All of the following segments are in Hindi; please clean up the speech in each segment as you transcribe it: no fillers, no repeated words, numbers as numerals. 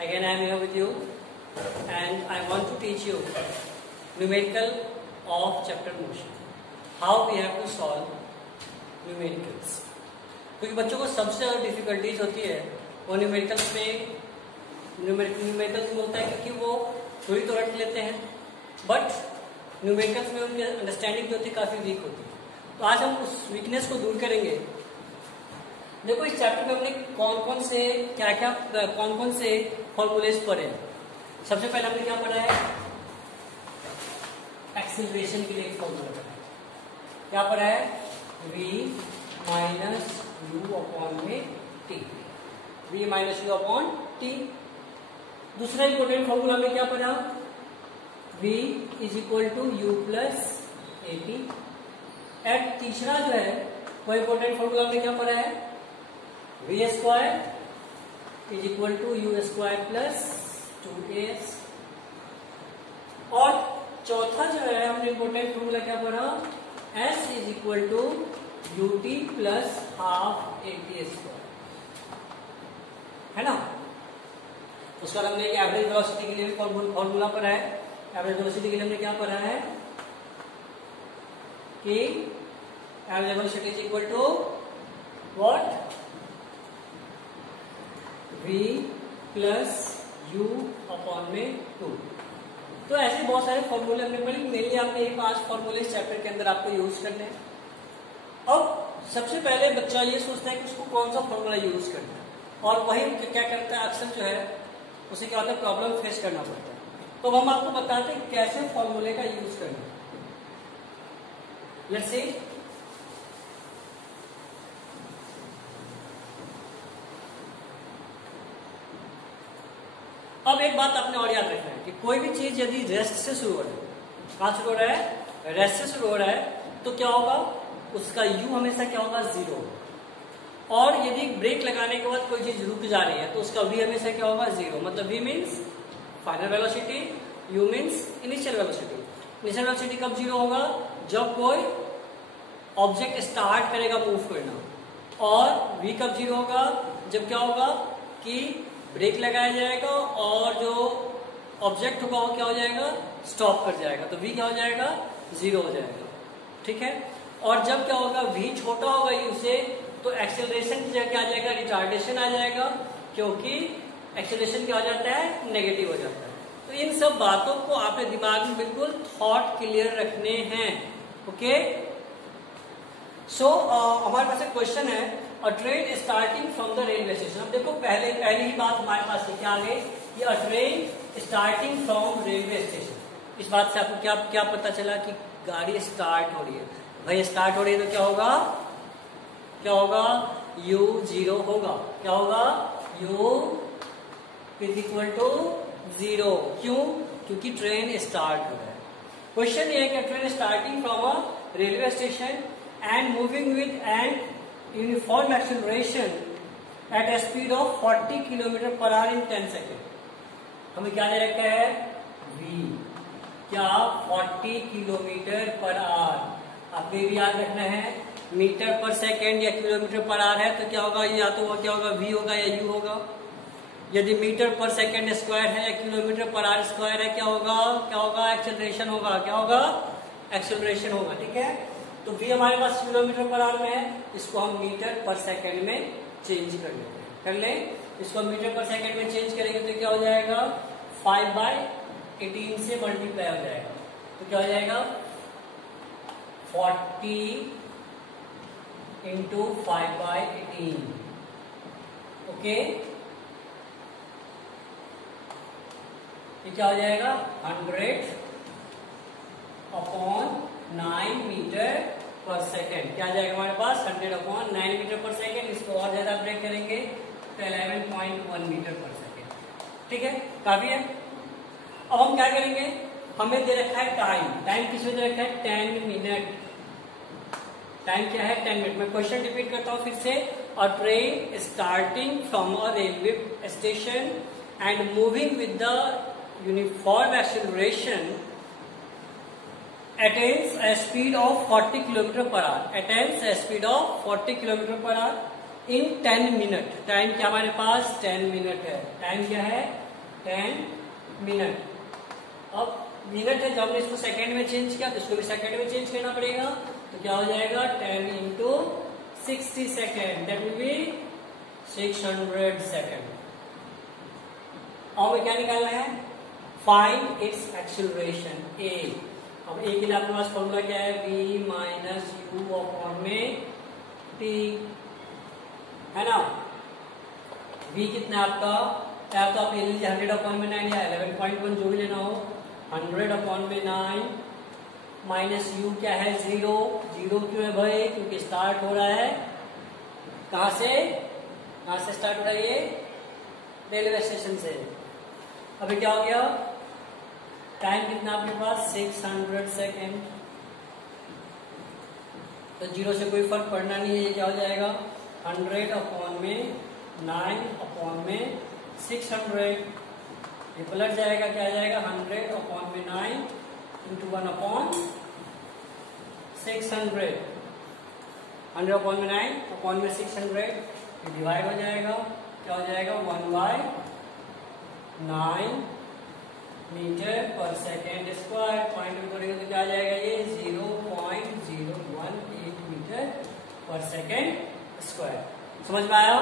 Again I am here with you and I want to teach you numerical of chapter motion. How we have to solve numericals. क्योंकि बच्चों को सबसे ज़्यादा डिफिकल्टीज होती है वो न्यूमेरिकल्स में होता है क्योंकि वो थोड़ी तो रट लेते हैं बट न्यूमेरिकल्स में उनकी अंडरस्टैंडिंग जो होती है काफ़ी वीक होती है। तो आज हम उस वीकनेस को दूर करेंगे। देखो इस चैप्टर में हमने कौन कौन से फॉर्मूलेज पढ़े हैं। सबसे पहले हमने क्या पढ़ा है, एक्सीलरेशन के लिए एक फॉर्मूला पढ़ा है। क्या पढ़ा है, v माइनस यू अपॉन में t, v minus u upon t. दूसरा इंपोर्टेंट फॉर्मूला में क्या पढ़ा, v is equal to u plus a t. And तीसरा जो है वो इंपोर्टेंट फॉर्मूला में क्या पढ़ा है, v square is equal to u square plus 2as। और चौथा जो है हमने इंपोर्टेंट फॉर्मूला क्या पढ़ा, s is equal to u t plus half a t square, है ना। उसके बाद हमने एवरेज वेलोसिटी के लिए भी फॉर्मूला पढ़ा है। एवरेज वेलोसिटी के लिए हमने क्या पढ़ा है कि average velocity is equal to what, v plus u upon में 2। तो ऐसे बहुत सारे फॉर्मूले हमने पढ़े, मेनली आपने ये 5 फॉर्मूले इस चैप्टर के अंदर आपको यूज करने हैं। अब सबसे पहले बच्चा ये सोचता है कि उसको कौन सा फॉर्मूला यूज करना है, और वही क्या करता है अक्सर जो है उसे क्या होता है, प्रॉब्लम फेस करना पड़ता है। तो हम आपको बताते हैं कैसे फॉर्मूले का यूज करना है। लेट्स सी, अब एक बात आपने और याद रखना है कि कोई भी चीज यदि रेस्ट से शुरू हो रहा है, कहां शुरू हो रहा है, रेस्ट से शुरू हो रहा है, तो क्या होगा, उसका u हमेशा क्या होगा, 0। और यदि ब्रेक लगाने के बाद कोई चीज रुक जा रही है तो उसका v हमेशा क्या होगा, 0। मतलब v means final velocity, u means initial velocity. Initial velocity कब 0 होगा, जब कोई ऑब्जेक्ट स्टार्ट करेगा मूव करना। और v कब 0 होगा, जब क्या होगा कि ब्रेक लगाया जाएगा और जो ऑब्जेक्ट होगा वो क्या हो जाएगा, स्टॉप कर जाएगा। तो v क्या हो जाएगा, 0 हो जाएगा, ठीक है। और जब क्या होगा, v छोटा होगा u से, तो एक्सेलरेशन की जगह क्या आ जाएगा, रिटार्डेशन आ जाएगा, क्योंकि एक्सेलरेशन क्या हो जाता है, नेगेटिव हो जाता है। तो इन सब बातों को आपने दिमाग में बिल्कुल थॉट क्लियर रखने हैं, ओके। सो हमारे पास एक क्वेश्चन है, अ train starting from the railway station. अब देखो पहली ही बात हमारे पास क्या आ गई कि अ train starting from railway station. इस बात से आपको क्या पता चला कि गाड़ी स्टार्ट हो रही है। भाई स्टार्ट हो रही है तो क्या होगा, u 0 होगा। क्या होगा, u इज इक्वल टू 0। क्यों, क्योंकि ट्रेन स्टार्ट हो रहा है। क्वेश्चन ये है कि train starting from a railway station and moving with and uniform acceleration at A speed of 40 kilometre per hour in 10 second. हमें क्या दे रखा है, v क्या 40 किलोमीटर पर आवर। आपको भी याद रखना है, मीटर पर सेकेंड या किलोमीटर पर आवर है तो क्या होगा, या तो वो क्या होगा, v होगा या u होगा। यदि मीटर पर सेकेंड स्क्वायर है या किलोमीटर पर आवर स्क्वायर है, क्या होगा, एक्सेलरेशन होगा। क्या होगा, एक्सेलरेशन होगा, ठीक है। तो v हमारे पास किलोमीटर पर आवर में है, इसको हम मीटर पर सेकेंड में चेंज कर लें। इसको मीटर पर सेकेंड में चेंज करेंगे तो क्या हो जाएगा, 5/18 से मल्टीप्लाई हो जाएगा। तो क्या हो जाएगा, 40 इंटू 5/18, ओके। ये क्या हो जाएगा, 100 अपॉन 9 मीटर पर सेकेंड। क्या आ जाएगा हमारे पास, 100 अपॉन 9 मीटर पर सेकेंड। इसको और ज्यादा ब्रेक करेंगे तो 11.1 मीटर पर सेकेंड, ठीक है, काफी है। अब हम क्या करेंगे, हमें दे रखा है टाइम किसमें दे रखा है, 10 मिनट। टाइम क्या है, 10 मिनट। मैं क्वेश्चन रिपीट करता हूँ फिर से, अ train starting from a railway station and moving with the uniform acceleration attains a speed of 40 km per hour, attains a speed of 40 km per hour in 10 minute. Time क्या हमारे पास 10 मिनट है। टाइम क्या है 10 मिनट। अब मिनट है, जब हमने इसको सेकंड में चेंज किया तो इसको भी सेकंड में चेंज करना पड़ेगा। तो क्या हो जाएगा 10 into 60 second, that will be 600 second. और क्या निकालना है, फाइंड इट्स एक्सीलरेशन ए। अब ए के लिए आपके पास फॉर्मूला क्या है, v माइनस यू अपॉन में टी, है ना। v कितना है आपका, या तो आप ले लीजिए 100 अपॉन में 9 या 11.1 जो भी लेना हो, 100 अपॉन में 9 माइनस यू क्या है 0। 0 क्यों है भाई, क्योंकि स्टार्ट हो रहा है कहां से, कहां से स्टार्ट हो रहा है, ये रेलवे स्टेशन से। अभी क्या हो गया, टाइम कितना आपके पास 600 सेकेंड। तो 0 से कोई फर्क पड़ना नहीं है, ये क्या हो जाएगा 100 अपॉन में 9 अपॉन में 600, ये पलट जाएगा, क्या आ जाएगा 100 अपॉन में 9 इंटू 1 अपॉन 600। 100 अपॉन में 9 अपॉन में 600, ये डिवाइड हो जाएगा, क्या हो जाएगा 1/9 metre per second square. Point में करेंगे तो क्या आ जाएगा, ये 0.018 मीटर पर सेकेंड स्क्वायर। समझ में आया।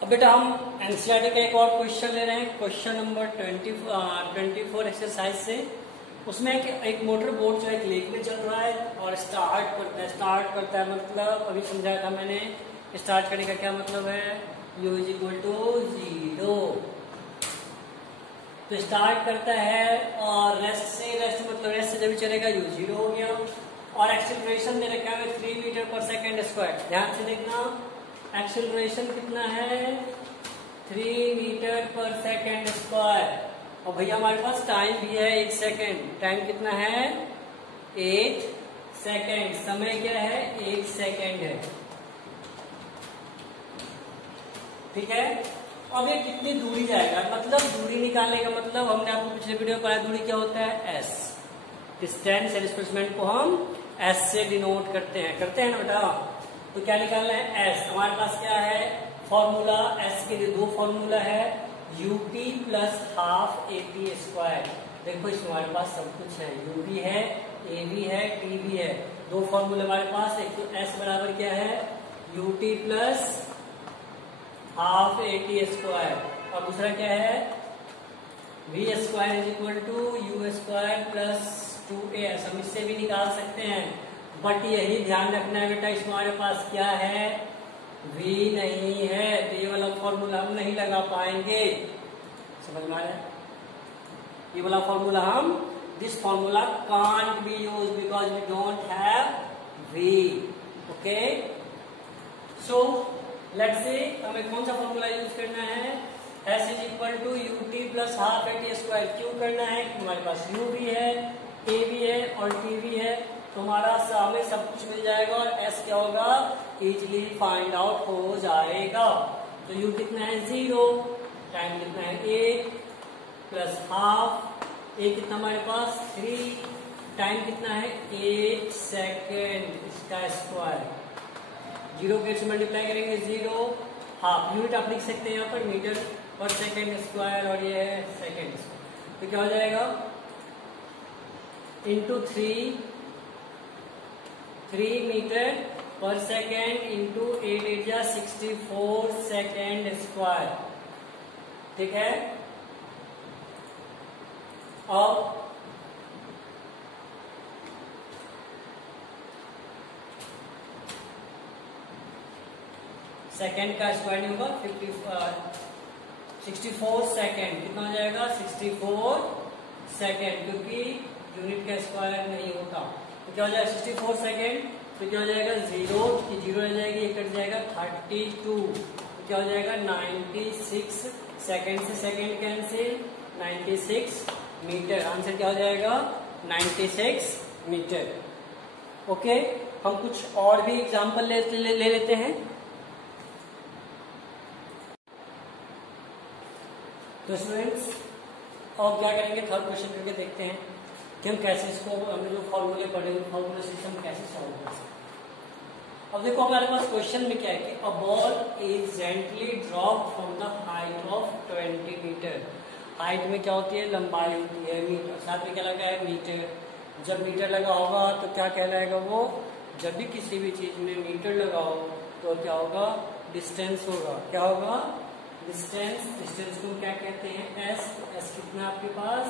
अब बेटा हम एनसीईआरटी का एक और क्वेश्चन ले रहे हैं, क्वेश्चन नंबर 24 एक्सरसाइज से। उसमें एक मोटर बोट जो एक लेक में चल रहा है और स्टार्ट करता है मतलब अभी समझाया था मैंने, स्टार्ट करने का क्या मतलब है, u इज इक्वल टू 0। तो स्टार्ट करता है और रेस्ट मतलब रेस्ट से जब चलेगा u 0 हो गया। और एक्सीलरेशन दे रखा है 3 मीटर पर सेकेंड स्क्वायर। ध्यान से देखना, एक्सीलरेशन कितना है 3 मीटर पर सेकेंड स्क्वायर। और भैया हमारे पास टाइम भी है 1 सेकेंड। टाइम कितना है 8 सेकेंड, समय क्या है 1 सेकेंड है, ठीक है। अब ये कितनी दूरी जाएगा, मतलब दूरी निकालने का मतलब हमने आपको पिछले वीडियो में पढ़ाया, दूरी क्या होता है s, डिस्टेंस या डिस्प्लेसमेंट को हम s से डिनोट करते हैं ना बेटा। तो क्या निकालना है s, हमारे पास क्या है फॉर्मूला, s के लिए 2 फॉर्मूला है, UP plus half AP square. देखो इसमें हमारे पास सब कुछ है, UP है, AB है, TB है। 2 फॉर्मूले हमारे पास, एक तो s बराबर क्या है UT plus half AT square, और दूसरा क्या है V square is equal to U square plus 2AS। हम इससे भी निकाल सकते हैं, बट यही ध्यान रखना है बेटा, इसमें हमारे पास क्या है V नहीं है, तो ये वाला फॉर्मूला हम नहीं लगा पाएंगे। समझ में आया, ये वाला फॉर्मूला हम, this formula can't be use because we don't have V। Okay, so let's say हमें कौन सा फॉर्मूला यूज करना है, S is equal to UT plus half AT square. क्यों करना है, हमारे पास U भी है, A भी है और T भी है, तो हमारा सामने सब कुछ मिल जाएगा और S क्या होगा इजिली फाइंड आउट हो जाएगा। तो U कितना है 0, टाइम कितना है 8 प्लस हाफ, A कितना हमारे पास 3, टाइम कितना है 8 सेकेंड, इसका स्क्वायर। 0 के से मल्टीप्लाई करेंगे 0, हाफ यूनिट आप लिख सकते हैं यहाँ पर मीटर पर सेकेंड स्क्वायर, और ये है सेकेंड स्क्वायर। तो क्या हो जाएगा into 3 metre per second into 8 area 64 second square, ठीक है। और सेकेंड का स्क्वायर नहीं होगा 64 सेकेंड, कितना हो जाएगा 64 सेकेंड, क्योंकि यूनिट का स्क्वायर नहीं होता। तो क्या हो जाएगा 64 सेकेंड, तो क्या हो जाएगा 0 की 0 रह जाएगी, ये कट जाएगा 32, तो क्या हो जाएगा 96 सेकेंड से सेकेंड कैंसिल, 96 मीटर। आंसर क्या हो जाएगा 96 मीटर। ओके, हम कुछ और भी एग्जाम्पल ले लेते हैं। तो स्टूडेंट्स और क्या करेंगे, थर्ड क्वेश्चन करके देखते हैं कि हम कैसे इसको, हमने जो फॉर्मूले पढ़े उन फॉर्मूले से हम कैसे सॉल्व कर सकते हैं। अब देखो हमारे पास क्वेश्चन में क्या है कि a ball is gently drop from the height of 20 metre. Height में क्या होती है, लंबाई होती है, मीटर, साथ में क्या लगा है, मीटर। जब मीटर लगा होगा तो क्या कहलाएगा वो, जब भी किसी भी चीज में मीटर लगाओ तो क्या होगा, डिस्टेंस होगा। क्या होगा, डिस्टेंस। डिस्टेंस को क्या कहते हैं, एस। एस कितना आपके पास,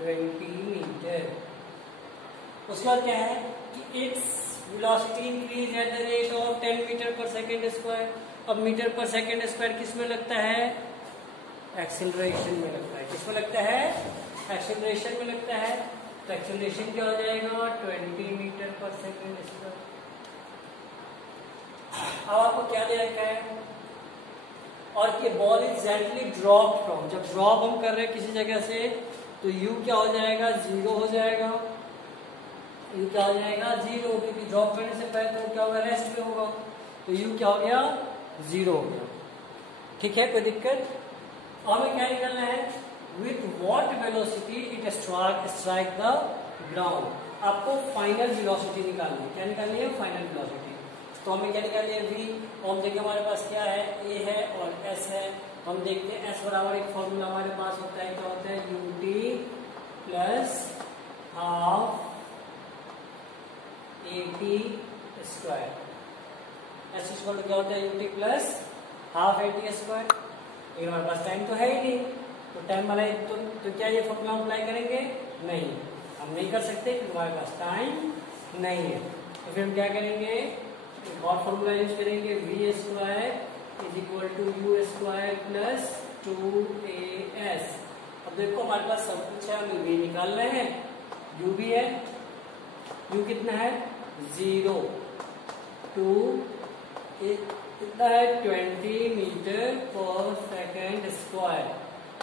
20 मीटर। उसके बाद क्या है कि its velocity increase at the rate of 10 metre per second square. अब मीटर पर सेकेंड स्क्वायर किस में लगता है, एक्सेलरेशन में लगता है। किस में लगता है, एक्सेलरेशन में लगता है। तो एक्सेलरेशन क्या हो जाएगा, 20 मीटर पर सेकेंड स्क्वायर। अब आपको क्या दे रखा है, और ये ball is gently drop from, जब ड्रॉप हम कर रहे हैं किसी जगह से तो यू क्या हो जाएगा, 0 हो जाएगा। यू क्या हो जाएगा, 0, क्योंकि ड्रॉप करने से पहले तो क्या होगा, रेस्ट में होगा। तो यू क्या हो गया, 0 हो गया। ठीक है, कोई दिक्कत। और हमें क्या निकालना है, with what velocity it strike the ground. आपको फाइनल वेलोसिटी निकालनी है। क्या निकालनी है, फाइनल वेलोसिटी। तो हमें क्या निकालनी है, v। और हम देखिए हमारे पास क्या है, a है और s है। हम देखते हैं s बराबर एक फॉर्मूला हमारे पास होता है, क्या होता है, ut plus half at square. s square क्या होता है, ut plus half at square. लेकिन हमारे पास टाइम तो है ही नहीं, तो टाइम वाला तो क्या ये फॉर्मूला अप्लाई करेंगे, नहीं, हम नहीं कर सकते क्योंकि हमारे पास टाइम नहीं है। तो फिर हम क्या करेंगे, एक और फॉर्मूला यूज करेंगे, v square is equal to u square plus 2as। अब देखो हमारे पास सब कुछ है, हमें वी निकाल रहे हैं, यू भी है। यू कितना है, 0, 2 कितना है, 20 मीटर पर सेकेंड स्क्वायर।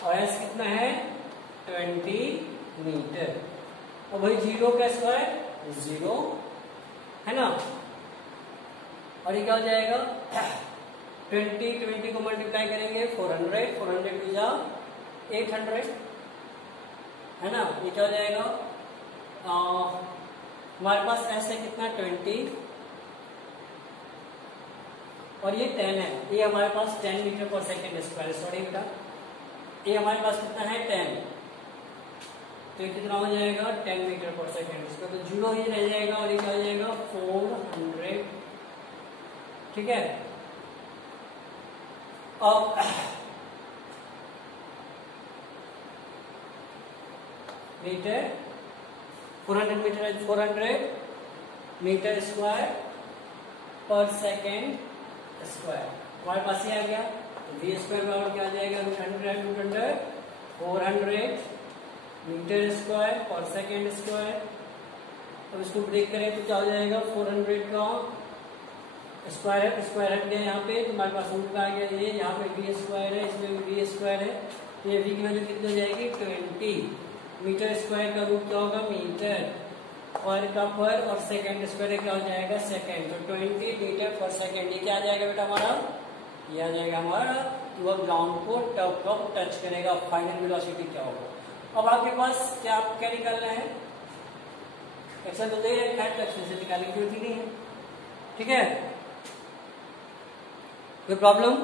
और एस कितना है, 20 मीटर। और भाई 0 का स्क्वायर 0 है ना। और ये क्या हो जाएगा, 20 को मल्टीप्लाई करेंगे 400 टू जा 800 है ना। ये क्या हो जाएगा, हमारे पास एस है कितना, 20 और ये 10 है। ये हमारे पास 10 metre per second square, sorry बेटा, ये हमारे पास कितना है, 10। तो ये कितना हो जाएगा, 10 मीटर पर सेकेंड स्क्वायर। तो 0 ही रह जाएगा और ये क्या हो जाएगा, 400। ठीक है। अब मीटर 400 मीटर 400 मीटर स्क्वायर पर सेकेंड स्क्वायर हमारे पास ये आ गया। तो वी स्क्वायर बराबर क्या आ जाएगा, √100 400 मीटर स्क्वायर पर सेकेंड स्क्वायर। अब इसको ब्रेक करें तो क्या हो जाएगा, 400 का स्क्वायर हट गया यहाँ पे, तो हमारे पास रूट आ गया ये, यहाँ पे वी स्क्वायर है, इसमें भी वी स्क्वायर है। तो ये वी की वैल्यू कितनी हो जाएगी, 20। मीटर स्क्वायर का रूट क्या होगा, मीटर, और का पर, और सेकेंड स्क्वायर क्या हो जाएगा, सेकेंड। तो 20 मीटर पर सेकेंड। ये क्या आ जाएगा बेटा हमारा, ये आ जाएगा हमारा, तो वह ग्राउंड को कब टच करेगा, फाइनल वेलोसिटी क्या होगा। अब आपके पास क्या निकालना है, ऐसा तो दे रखा है, टच से निकालने की जरूरत ही नहीं है। ठीक है, कोई प्रॉब्लम।